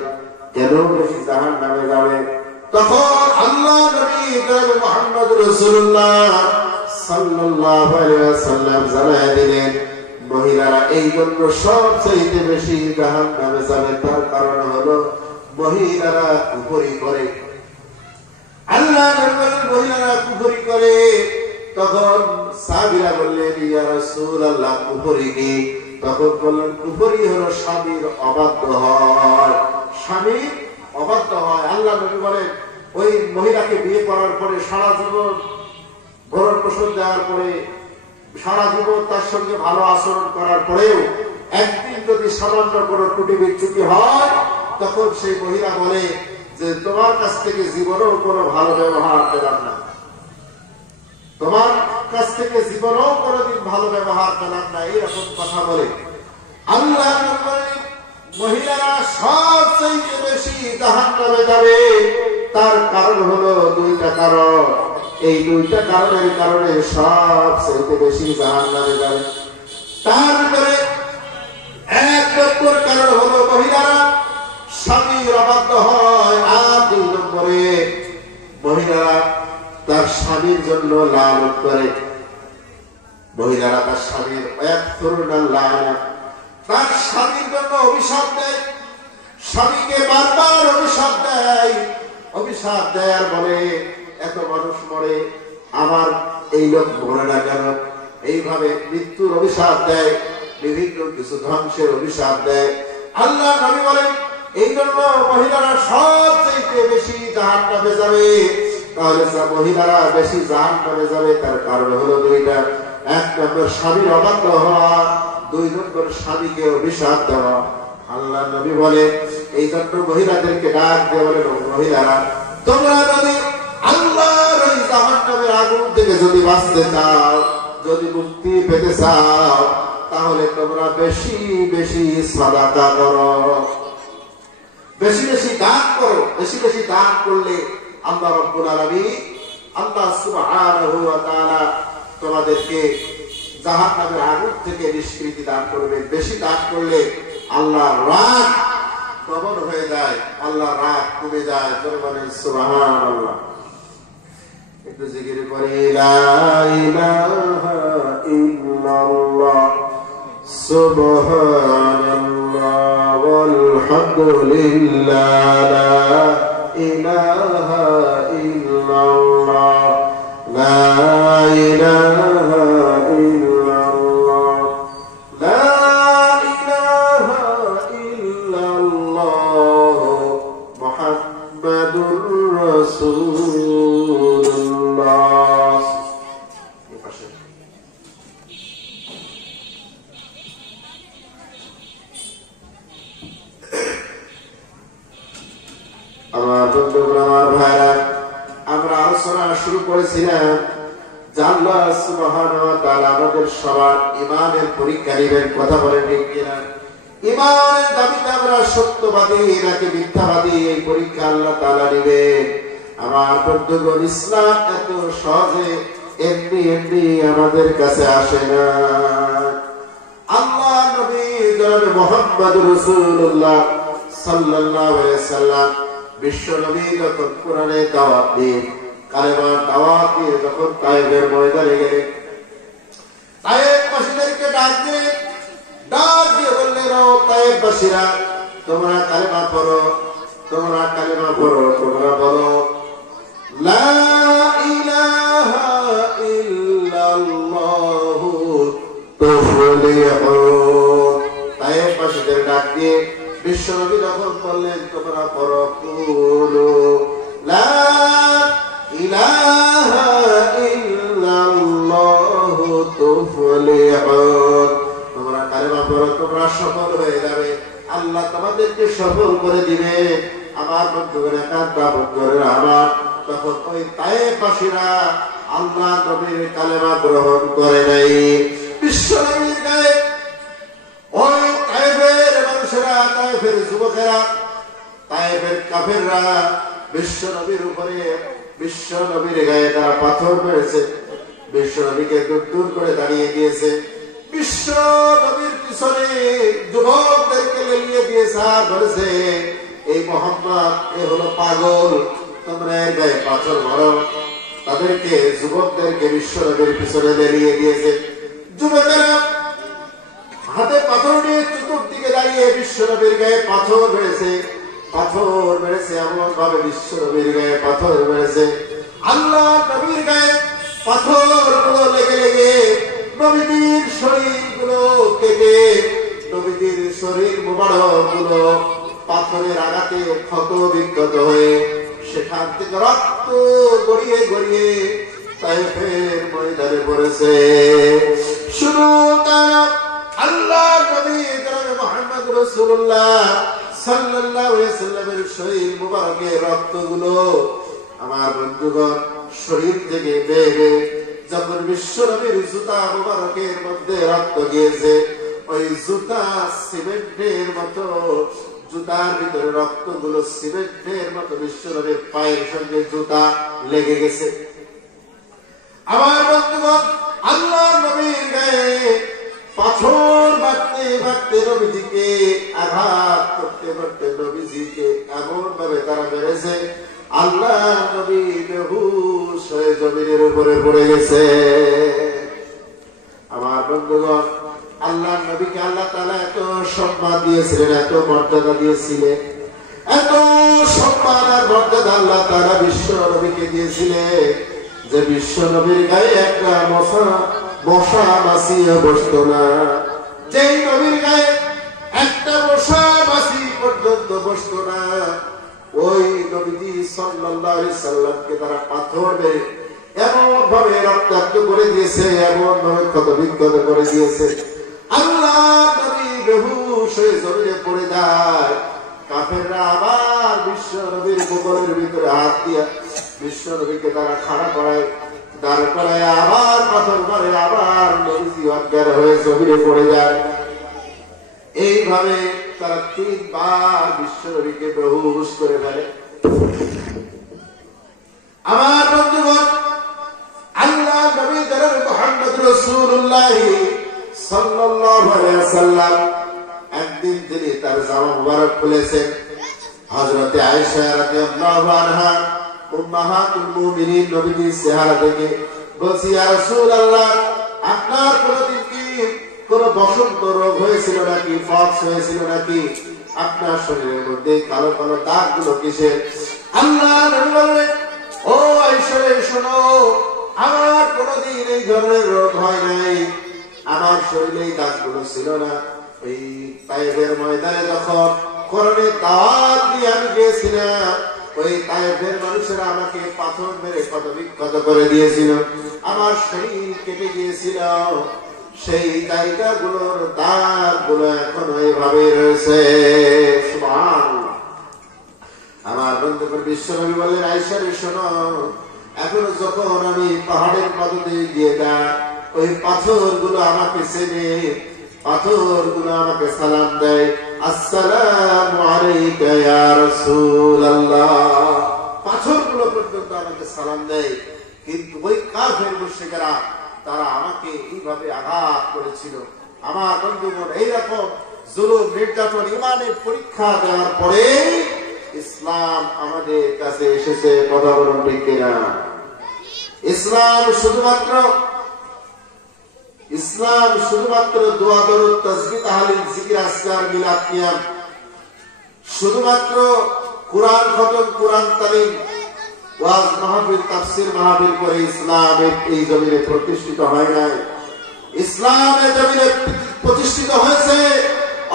কেন বেশি জাহান্নামে যাবে? তখন আল্লাহ নবী মুহাম্মদ রাসূলুল্লাহ সাল্লাল্লাহু আলাইহি ওয়াসাল্লাম জানায় দিলেন, মহিলারা এই জন্য সবচেয়ে বেশি জাহান্নামে যাবে, তার কারণ হলো মহিলারা কুফরি করে। আল্লাহ নবী মহিলারা কুফরি করে। তখন সাহাবীরা বললেন, ইয়া রাসূলুল্লাহ, কুফরি কি? তখন বললেন, কুফরি হলো স্বামীর অবাধ্য হয়, স্বামীর অবাধ্য হয়। আল্লাহ নবী বলেন ওই মহিলাকে বিয়ে করার পরে সারা জীবন ভরণ পোষণ দেওয়ার পরে সারা জীবন তার সঙ্গে ভালো আচরণ করার পরেও একদিন যদি সামান্য কোনো ত্রুটি বিচ্যুতি হয়, তখন সেই মহিলা বলে যে তোমার কাছ থেকে জীবনেও কোনো ভালো ব্যবহার পেলাম না, তোমার কাছ থেকে জীবনেও কোনোদিন ভালো ব্যবহার পেলাম না, এইরকম কথা বলে। আল্লাহ মহিলারা সবচেয়ে বেশি জাহান্নামে যাবে। তার কারণ হলো দুইটা কারণ। এই দুইটা কারণের কারণে সবচেয়ে বেশি জাহান্নামে যাবে। তার ভিতরে এক নম্বর কারণ হলো মহিলারা স্বামীর অবাধ্য হয়, আর দুই নম্বরে মহিলারা তার স্বামীর জন্য লালত করে। মহিলারা তার স্বামীর এক তরুণার লালত, তার স্বামীর জন্য অভিশাপ দেয়, স্বামীকে বারবার অভিশাপ দেয়। অভিশাপ দেয় আর বলে এত মানুষ মরে, আমার এই লোক মরে না কেন? এইভাবে মৃত্যুর অভিশাপ দেয়, বিভিন্ন কিছু ধ্বংসের অভিশাপ দেয়। আল্লাহ নবী বলেন এই জন্য মহিলারা সবচেয়ে বেশি জাহান্নামে যাবে। তাহলে মহিলারা বেশি জাহান্নামে যাবে তার কারণ হলো দুইটা। এক নম্বর স্বামীর অবাধ্য হওয়া, দুই নম্বর স্বামীকে অভিশাপ দেওয়া। আল্লাহ নবী বলে এই জন্য মহিলাদেরকে ডাক দিয়ে বলেন মহিলারা তোমরা যদি আল্লাহর ওই জাহান্নামের আগুন থেকে যদি বাঁচতে চাও, যদি মুক্তি পেতে চাও, তাহলে তোমরা বেশি বেশি সাদাকা করো, বেশি বেশি দান করো। বেশি বেশি দান করলে আল্লাহ রাব্বুল আলামিন, আল্লাহ সুবহানাহু ওয়া তাআলা তোমাদেরকে জাহান্নামের আগুন থেকে নিষ্কৃতি দান করবেন। বেশি দান করলে আল্লাহর রাগ প্রবল হয়ে যায়, আল্লাহর রাগ কমে যায়। করে বলেন সুবহানাল্লাহ। একটু জিকির করে লা ইলাহা ইল্লাল্লাহ সুবহানাল্লাহ ওয়ালহামদুলিল্লাহ লা ইলাহা ইল্লাল্লাহ লা ইলাহা ইল্লাল্লাহ লা ইলাহা ইল্লাল্লাহ মুহাম্মাদুর রাসূলুল্লাহ। আমার বন্ধুরা, আমার ভাইরা, আমরা আলোচনা শুরু করেছিলাম যে আল্লাহ সুবহানাহু ওয়া তাআলা আমাদের সবার ঈমানের পরীক্ষা নেবেন। কথা বলেন ঠিক কিনা? ঈমানের দাবিতে আমরা সত্যবাদী নাকি মিথ্যাবাদী, এই পরীক্ষা আল্লাহ তাআলা নেবেন। আমার বন্ধুগণ, ইসলাম এত সহজে এমনি এমনি আমাদের কাছে আসে না। আল্লাহ নবী জনাবে মুহাম্মদুর রাসূলুল্লাহ সাল্লাল্লাহু আলাইহি সাল্লাম বিশ্ব নবী যখন কোরআনের দাওয়াত দিয়ে, কালেমার দাওয়াত দিয়ে যখন তায়েফের ময়দানে গেলেন, তায়েফবাসীদেরকে ডাক দিয়ে বললেন ও তায়েফবাসীরা, তোমরা কালেমা পড়ো, তোমরা কালেমা পড়ো, তোমরা বলো লা ইলাহা ইল্লাল্লাহু তুফলিহুন। তায়েফবাসীদের ডাক দিয়ে বিশ্বনবী যখন বললেন তোমরা পড়ো কুলু লা ইলাহা ইল্লাল্লাহু তুফলিহুন, তোমরা কালেমা পড়ো, তোমরা সফল হয়ে যাবে, আল্লাহ তোমাদেরকে সফল করে দিবে। আমার বন্ধুরা, কাঁদা বন্ধুরা আমার, তখন ওই তায়েফবাসীরা আল্লাহ নবীর কালেমা গ্রহণ করে নাই। বিশ্বনবীর গায়ে ওই তায়েফের মানুষেরা, তায়েফের যুবকেরা, তায়েফের কাফেররা বিশ্বনবীর উপরে, বিশ্বনবীর গায়ে তারা পাথর মেরেছে, বিশ্বনবীকে দূর দূর করে দাঁড়িয়ে গিয়েছে। বিশ্বনবীর পিছনে যুবকদেরকে লেলিয়ে দিয়েছে আর বলেছে এই মোহাম্মদ এ হলো পাগল, তোমরা এর গায়ে পাথর মারো। তাদেরকে যুবকদেরকে বিশ্বনবীর পিছনে লেলিয়ে দিয়েছে। যুবকেরা হাতে পাথর নিয়ে চতুর্দিকে দাঁড়িয়ে বিশ্বনবীর গায়ে পাথর মেরেছে, পাথর মেরেছে, এমন ভাবে বিশ্বনবীর গায়ে পাথর মেরেছে, আল্লাহ নবীর গায়ে পাথর গুলো লেগে লেগে নবীদের শরীর গুলো কেটে, নবীদের শরীর মোবারক গুলো পাথরের আঘাতে ক্ষত বিক্ষত রক্ত গড়িয়ে গড়িয়ে তায়েফের ময়দানে পড়েছে। শুধু তারা আল্লাহ নবী জনাব মুহাম্মদ রাসূলুল্লাহ সাল্লাল্লাহু আলাইহি ওয়াসাল্লামের শরীর মুবারকের রক্তগুলো আমার বন্ধুগণ শরীর থেকে বেয়ে যখন বিশ্ব নবীর জুতা মুবারকের মধ্যে রক্ত গিয়েছে, ওই জুতা সিমেন্টের মতো, জুতার ভিতরে রক্তগুলো সিমেন্টের মতো বিশ্ব নবীর পায়ের সঙ্গে জুতা লেগে গেছে। আমার বন্ধুগণ আল্লাহ নবীর গায়ে পাথর মারতে মারতে নবীজিকে আঘাত করতে করতে নবীজিকে এমন ভাবে তারা মেরেছে, আল্লাহ নবী বেহুশ হয়ে জমিনের উপরে পড়ে গেছে। আমার বন্ধুগণ আল্লাহ নবীকে আল্লাহ তাআলা এত সম্মান দিয়েছিলেন, এত মর্যাদা দিয়েছিলেন, এত সম্মান আর মর্যাদা আল্লাহ তাআলা বিশ্ব নবীকে দিয়েছিলেন যে বিশ্ব নবীর গায়ে একটা মশা মাছিও বসতো না। যেই নবীর গায়ে একটা মশা মাছি পর্যন্ত বসতো না, ওই নবীজি সাল্লাল্লাহু আলাইহি সাল্লামকে তারা পাথর মেরে এমন ভাবে রক্তাক্ত করে দিয়েছে, এমন ভাবে ক্ষতবিক্ষত করে দিয়েছে, আল্লাহ নবী বেহুশ হয়ে জমিনে পড়ে যায়। কাফেররা আবার বিশ্ব নবীর বুকের ভিতরে হাত দিয়া বিশ্ব নবীকে তারা খাড়া করায়, দাঁড় করায়, আবার পাথর মারে, আবার নবীজি অজ্ঞান হয়ে জমিনে পড়ে যায়। এইভাবে তারা 3 বার বিশ্ব নবীকে বেহুশ করে ফেলে। আমার বন্ধুগণ আল্লাহ নবী জনাব মুহাম্মদ রাসূলুল্লাহ সাল্লাল্লাহু আলাইহি ওয়াসাল্লাম একদিন তিনি তার জামা মুবারক খুলেছেন। হযরত আয়েশা রাদিয়াল্লাহু আনহা উম্মাহাতুল মুমিনিন নবীজির চেহারা দেখে বলছি, ইয়া রাসূলুল্লাহ, আপনার কোনদিন কি কোন বসন্ত রোগ হয়েছিল নাকি, পক্স হয়েছিল নাকি, আপনার শরীরের মধ্যে কালো কালো দাগগুলো কিসের? আল্লাহ নবী বললেন, ও আয়েশা শোনো, আমার কোনদিন এই ধরনের রোগ হয় নাই, আমার শরীরে এই দাগগুলো ছিল না। ওই তায়েফের ময়দানে যখন কোরআনের দাওয়াত দিয়ে আমি গিয়েছিলাম, ওই তায়েফের মানুষেরা আমাকে পাথর মেরে ক্ষতবিক্ষত করে দিয়েছিল, আমার শরীর কেটে গিয়েছিল, সেই জায়গাগুলোর দাগগুলো এখনো এইভাবে রয়েছে। সুবহানাল্লাহ। আমার বন্ধুগণ বিশ্বনবী বললেন, আয়েশা রে শোনো, এখনো যখন আমি পাহাড়ের পাদতে গিয়ে যাই, ওই পাথরগুলো আমাকে চেনে, পাথরগুলো আমাকে সালাম দেয়, আসসালামু আলাইকা ইয়া রাসূলুল্লাহ, পাথরগুলো পর্যন্ত আমাকে সালাম দেয়। কিন্তু ওই কাফের মুশরিকরা তারা আমাকে এইভাবে আঘাত করেছিল। আমার বন্ধুগণ এইরকম জুলুম নির্যাতন ইমানের পরীক্ষা দেওয়ার পরে ইসলাম আমাদের কাছে এসেছে। কথা বলুন ঠিক কিনা? ইসলাম শুধুমাত্র দোয়া দরুদ তাসবিহ তাহলিল জিকির আজকার মিলাদ কিয়াম, শুধুমাত্র কুরআন খতম, কুরআন তালিম, ওয়াজ মাহফিল, তাফসীর মাহফিল করে ইসলাম এই জমিনে প্রতিষ্ঠিত হয় নাই। ইসলামের জমিনে প্রতিষ্ঠিত হয়েছে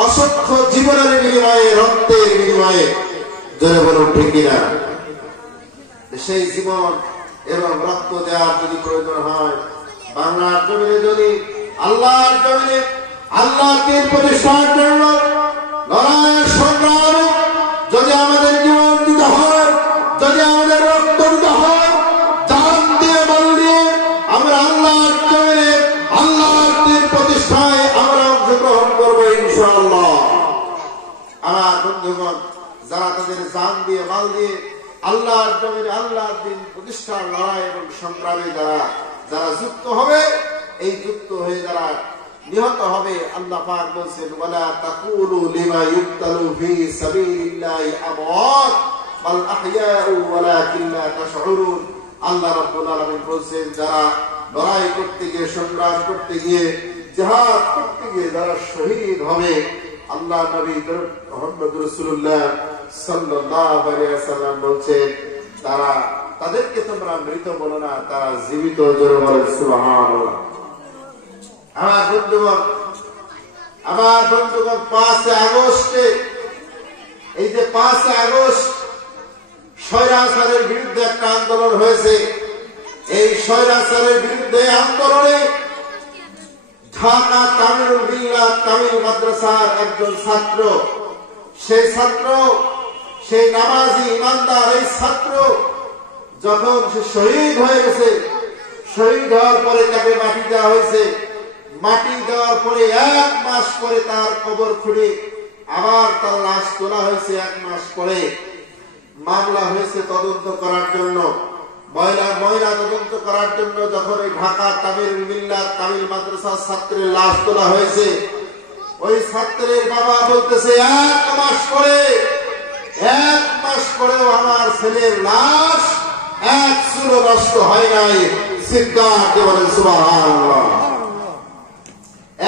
অসংখ্য জীবনের বিনিময়ে, রক্তের বিনিময়ে। জোরে বলুন ঠিক কিনা? সেই জীবন এবং রক্ত দেওয়ার যদি প্রয়োজন হয়, বাংলার জমিনে যদি আল্লাহর জমিনে আল্লাহকে প্রতিষ্ঠার জন্য লড়াইয়ের সংগ্রামে যদি আমাদের জীবন দিতে হয়, যদি আমাদের রক্ত দিতে হয়, জান দিয়ে বল দিয়ে আমরা আল্লাহর জমিনে আল্লাহর প্রতিষ্ঠায় আমরা অংশগ্রহণ করবো ইনশাআল্লাহ। আমার বন্ধুগণ, যারা তাদের জান দিয়ে মাল দিয়ে আল্লাহর জমিনে আল্লাহর দ্বীন প্রতিষ্ঠার লড়াই এবং সংগ্রামে যারা যুক্ত হবে, এই যুক্ত হয়ে যারা নিহত হবে, আল্লাহ পাক বলেন, ওয়ালা তাকুলু লিমা ইউক্তালু ফি সাবিলিল্লাহি আমওয়াত বাল আহইয়াউ ওয়ালাকিন লা তাশউরুন। আল্লাহ রাব্বুল আলামিন বলেন, যারা লড়াই করতে গিয়ে, সংগ্রাম করতে গিয়ে, জিহাদ করতে গিয়ে যারা শহীদ হবে, আল্লাহ নবী মুহাম্মদ রাসূলুল্লাহ সাল্লাল্লাহু আলাইহি ওয়াসাল্লাম বলেন, তাদেরকে তোমরা মৃত বলো না, তারা জীবিত। জোরে বলেন সুবহানাল্লাহ। আমার বন্ধুগণ 5 আগস্টে, এই যে 5 আগস্ট স্বৈরাচারের বিরুদ্ধে একটা আন্দোলন হয়েছে। এই স্বৈরাচারের বিরুদ্ধে আন্দোলনে ঢাকা কামিলুল মিল্লাত কামিল মাদ্রাসার একজন ছাত্র, সেই নামাজি ইমানদার এই ছাত্র যখন সে শহীদ হয়ে গেছে, শহীদ হওয়ার পরে তাকে মাটি দেওয়া হয়েছে। মাটি দেওয়ার পরে 1 মাস পরে তার কবর খুঁড়ে আবার তার লাশ তোলা হয়েছে। 1 মাস পরে মামলা হয়েছে তদন্ত করার জন্য, ময়না তদন্ত করার জন্য। যখন ওই ঢাকা কামিলুল মিল্লাত কামিল মাদ্রাসার ছাত্রের লাশ তোলা হয়েছে, ওই ছাত্রের বাবা বলতেছে 1 মাস পরেও আমার ছেলের লাশ 1 চুলো নষ্ট হয় নাই। চিৎকার দিয়ে বলেন সুবহানাল্লাহ।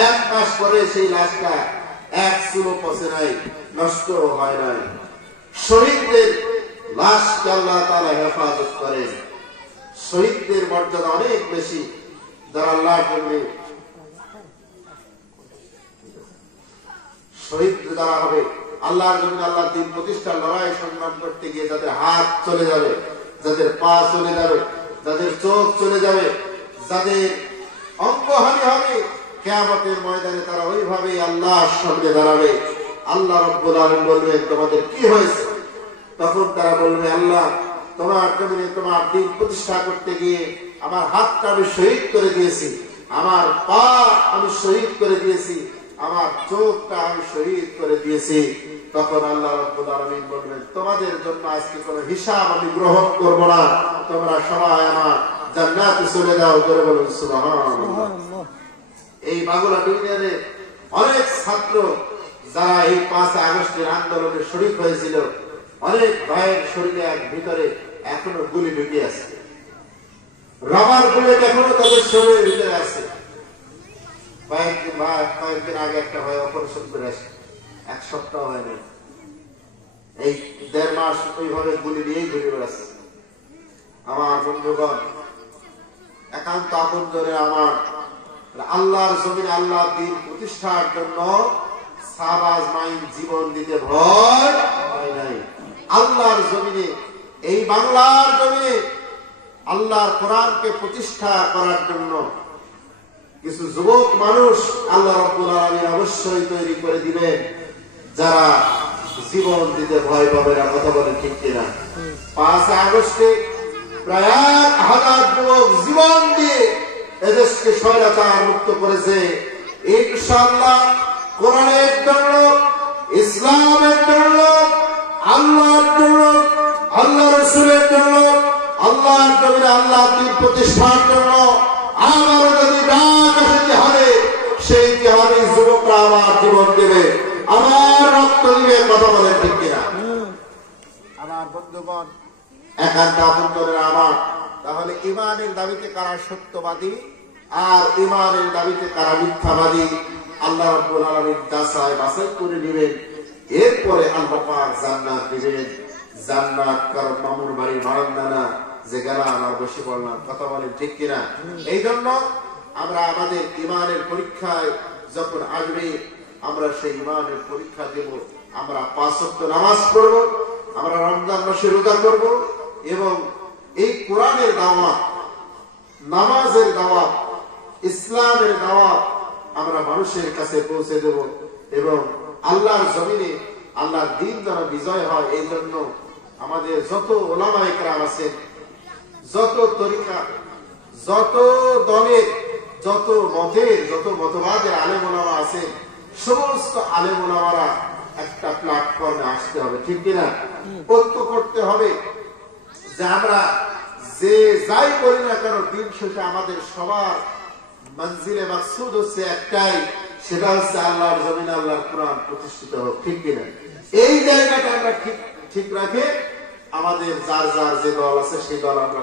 1 মাস পরে সেই লাশটা 1 চুলো পচে নাই, নষ্ট হয় নাই। শহীদদের লাশকে আল্লাহ তাআলা হেফাজত করেন। শহীদদের মর্যাদা অনেক বেশি, যারা আল্লাহর জন্য শহীদ যারা হবে, আল্লাহর জন্য আল্লাহর দ্বীন প্রতিষ্ঠার লড়াই সংগ্রাম করতে গিয়ে যাদের হাত চলে যাবে, যাদের পা চলে যাবে, যাদের চোখ চলে যাবে, যাদের অঙ্গহানি হবে, কিয়ামতের ময়দানে তারা ওইভাবে আল্লাহর সামনে দাঁড়াবে। আল্লাহ রাব্বুল আলামিন বলবেন, তোমাদের কি হয়েছে? তখন তারা বলবে, আল্লাহ তোমার জমিনে তোমার দ্বীন প্রতিষ্ঠা করতে গিয়ে আমার হাতটা আমি শহীদ করে দিয়েছি, আমার পা আমি শহীদ করে দিয়েছি, আমার চোখটা আমি শহীদ করে দিয়েছি। তখন আল্লাহ রাব্বুল আলামিন বলবেন, তোমাদের জন্য আজকে কোনো হিসাব আমি গ্রহণ করব না, তোমরা সবাই আমার জান্নাতে চলে যাও। করে বলুন সুবহানাল্লাহ। এই বাগুলা ইউনিয়নে অনেক ছাত্র যারা এই 5 আগস্টের আন্দোলনে শরীক হয়েছিল, অনেক ভাইয়ের শরীরে ভিতরে এখনো গুলি ঢুকে আছে, রাবার বুলেট এখনো তাদের শরীরের ভিতরে আছে। কয়েকদিন আগে একটা ভাই অপারেশন করে আসে, 1 সপ্তাহ হয়নি, এই 1.5 মাস ওইভাবে গুলি নিয়েই ঘুরে বেড়াচ্ছে। আমার বন্ধুগণ, একান্ত আপনজনে আমার আল্লাহর জমিনে আল্লাহর দ্বীন প্রতিষ্ঠার জন্য সাবাজ মাইন জীবন দিতে ভয় নাই। আল্লাহর জমিনে, এই বাংলার জমিনে আল্লাহর কোরআনকে প্রতিষ্ঠা করার জন্য কিছু যুবক মানুষ আল্লাহ রাব্বুল আলামিন অবশ্যই তৈরি করে দিবেন, যারা জীবন দিতে ভয় পাবে না। কথা বলেন ঠিক কিনা? 5 আগস্টে প্রায় 1000 যুবক জীবন দিয়ে এদেশকে স্বৈরাচার মুক্ত করেছে। ইনশাআল্লাহ কোরআনের জন্য, ইসলামের জন্য, আল্লাহর জন্য, আল্লাহ রাসূলের জন্য, আল্লাহর জমিনে আল্লাহর দ্বীন প্রতিষ্ঠার জন্য আবারও যদি ডাক আসে জিহাদে, সেই জিহাদি যুবকরা আবার জীবন দেবে, আবার রক্ত দিবে। কথা বলেন ঠিক কিনা? আমার বন্ধুগণ, একান্ত আপনজনেরা আমার, তাহলে ঈমানের দাবিতে কারা সত্যবাদী আর ঈমানের দাবিতে কারা মিথ্যাবাদী, আল্লাহ রাব্বুল আলামিন যাচাই বাছাই করে নেবেন। এরপরে আল্লাহ পাক জান্নাত দিবেন। জান্নাত কার মামুর বাড়ির বারান্দা না যে গেলা আমার বসে পড়লাম। কথা বলেন ঠিক কিনা? এই জন্য আমরা আমাদের ঈমানের পরীক্ষায় যখন আসবে, আমরা সেই ঈমানের পরীক্ষা দেব। আমরা 5 ওয়াক্ত নামাজ পড়ব, আমরা রমজান মাসে রোজা করব, এবং এই কোরআনের দাওয়াত, নামাজের দাওয়াত, ইসলামের দাওয়াত আমরা মানুষের কাছে পৌঁছে দেব। এবং আল্লাহর জমিনে আল্লাহর দ্বীন যেন বিজয় হয়, এই জন্য আমাদের যত উলামায়ে কেরাম আছেন, যত তরিকা, যত দলের, যত মতের, যত মতবাদের আলেম ওলামা আছেন, সমস্ত আলেম ওলামারা একটা প্ল্যাটফর্মে আসতে হবে। ঠিক কিনা? ঐক্য করতে হবে যে আমরা যে যাই করি না কেন, দিন শেষে আমাদের সবার মঞ্জিলে মাকসুদ হচ্ছে একটাই, সেটা হচ্ছে আল্লাহর জমিনে আল্লাহর কোরআন প্রতিষ্ঠিত হোক। ঠিক কিনা? এই জায়গাটা আমরা ঠিক রাখে আমাদের যার যার যে দল আছে সেই দল আমরা